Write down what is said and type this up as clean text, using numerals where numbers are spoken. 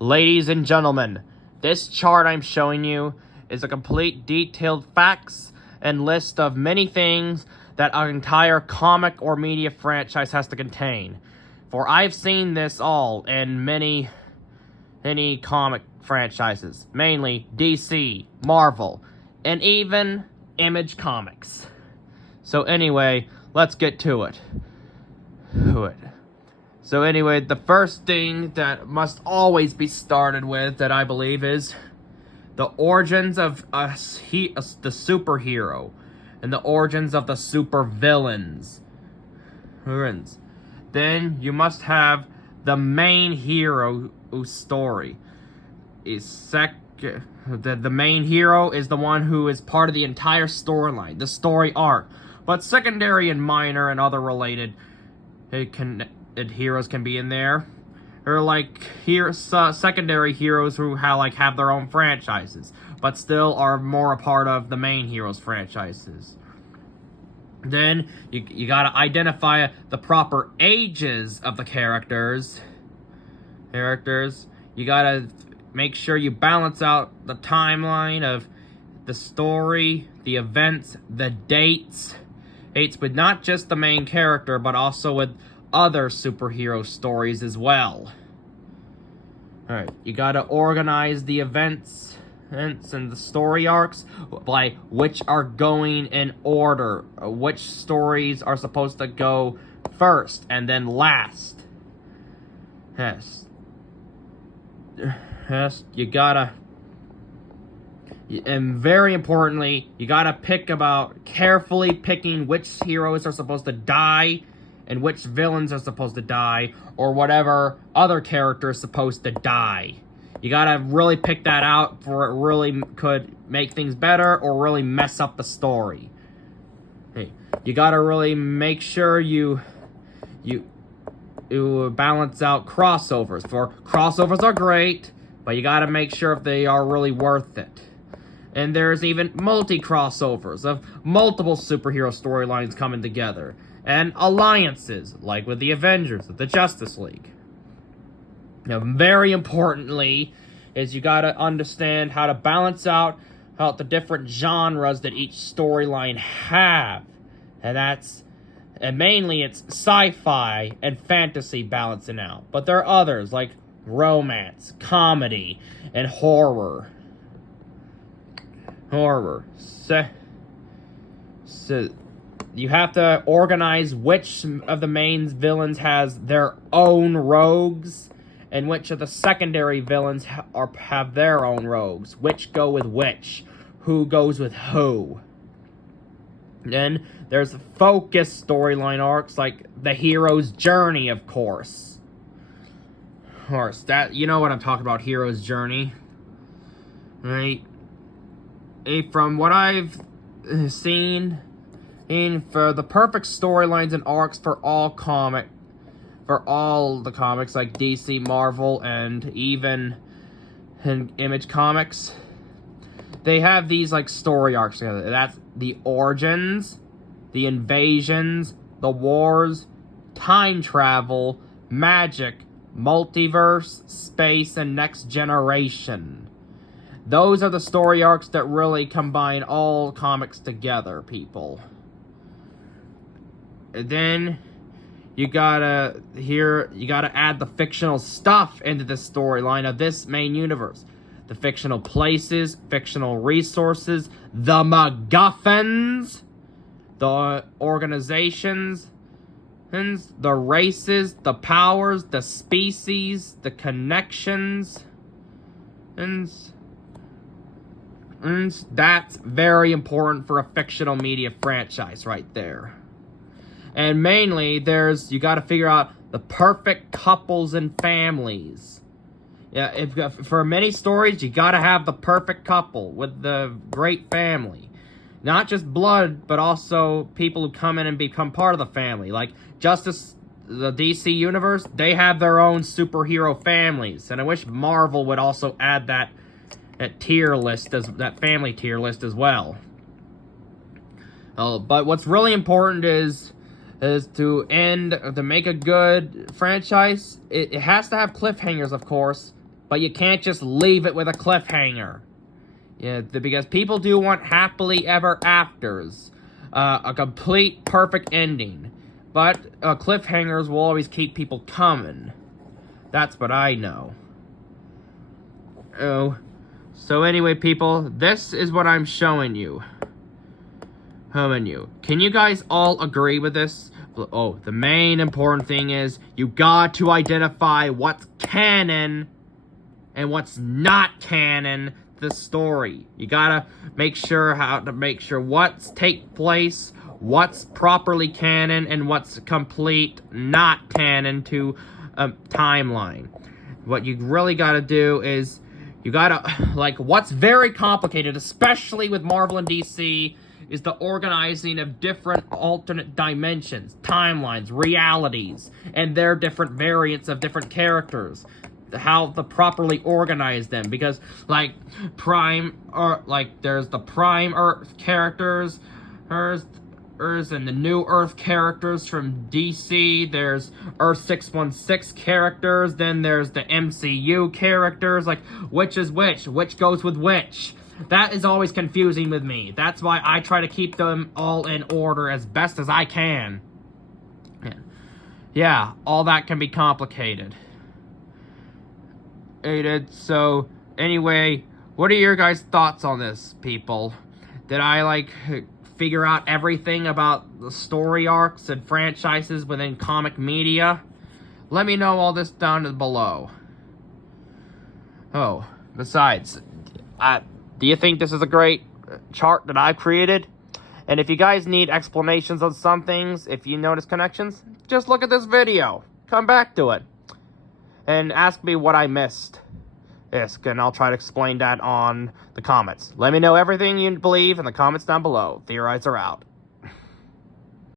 Ladies and gentlemen, this chart I'm showing you is a complete detailed facts and list of many things that an entire comic or media franchise has to contain. For I've seen this all in many comic franchises, mainly DC, Marvel, and even Image Comics. So anyway, let's get to it. So anyway, the first thing that must always be started with, that I believe, is the origins of the superhero and the origins of the supervillains. Then you must have the main hero story. The main hero is the one who is part of the entire storyline, the story arc. But secondary and minor and other related heroes can be in there. Or secondary heroes who have their own franchises, but still are more a part of the main hero's franchises. Then you gotta identify the proper ages of the characters. You gotta make sure you balance out the timeline of the story, the events, the dates with not just the main character, but also with other superhero stories as well. Alright, you gotta organize the events and the story arcs by which are going in order. Which stories are supposed to go first and then last. Yes, you gotta... And very importantly, you gotta carefully picking which heroes are supposed to die and which villains are supposed to die, or whatever other character is supposed to die. You gotta really pick that out, for it really could make things better or really mess up the story. Hey, you gotta really make sure you balance out crossovers. For crossovers are great, but you gotta make sure if they are really worth it. And there's even multi-crossovers of multiple superhero storylines coming together. And alliances, like with the Avengers, with the Justice League. Now, very importantly, is you gotta understand how to balance out the different genres that each storyline have. And mainly it's sci-fi and fantasy balancing out. But there are others, like romance, comedy, and horror. So you have to organize which of the main villains has their own rogues, and which of the secondary villains have their own rogues. Which go with which. Who goes with who. Then there's focused storyline arcs, like the hero's journey, of course. That, you know what I'm talking about, hero's journey. Right? From what I've seen, for the perfect storylines and arcs for all the comics, like DC, Marvel, and even Image Comics, they have these story arcs together. That's the origins, the invasions, the wars, time travel, magic, multiverse, space, and next generation. Those are the story arcs that really combine all comics together, people. And then you gotta add the fictional stuff into the storyline of this main universe. The fictional places, fictional resources, the MacGuffins, the organizations, the races, the powers, the species, the connections, and that's very important for a fictional media franchise right there. And mainly, you got to figure out the perfect couples and families. Yeah, for many stories, you got to have the perfect couple with the great family. Not just blood, but also people who come in and become part of the family. Like the DC Universe, they have their own superhero families. And I wish Marvel would also add that family tier list as well. But what's really important is to make a good franchise. It has to have cliffhangers, of course, But you can't just leave it with a cliffhanger. Yeah, because people do want happily ever afters. A complete, perfect ending. But cliffhangers will always keep people coming. That's what I know. Oh. So anyway, people, this is what I'm showing you. Can you guys all agree with this? Oh, the main important thing is you got to identify what's canon and what's not canon to the story. You gotta make sure what's take place, what's properly canon, and what's complete not canon to a timeline. What you really gotta do is you gotta, like, what's very complicated, especially with Marvel and DC, is the organizing of different alternate dimensions, timelines, realities, and their different variants of different characters. How to properly organize them, because, like, there's the Prime Earth characters, and the New Earth characters from DC, there's Earth 616 characters, then there's the MCU characters, like, which is which goes with which. That is always confusing with me. That's why I try to keep them all in order as best as I can. Yeah, all that can be complicated. So, anyway, what are your guys' thoughts on this, people? Did I, like, figure out everything about the story arcs and franchises within comic media? Let me know all this down below. Oh, besides, do you think this is a great chart that I've created? And if you guys need explanations on some things, if you notice connections, just look at this video. Come back to it. And ask me what I missed. Yes, and I'll try to explain that on the comments. Let me know everything you believe in the comments down below. Theorizer out.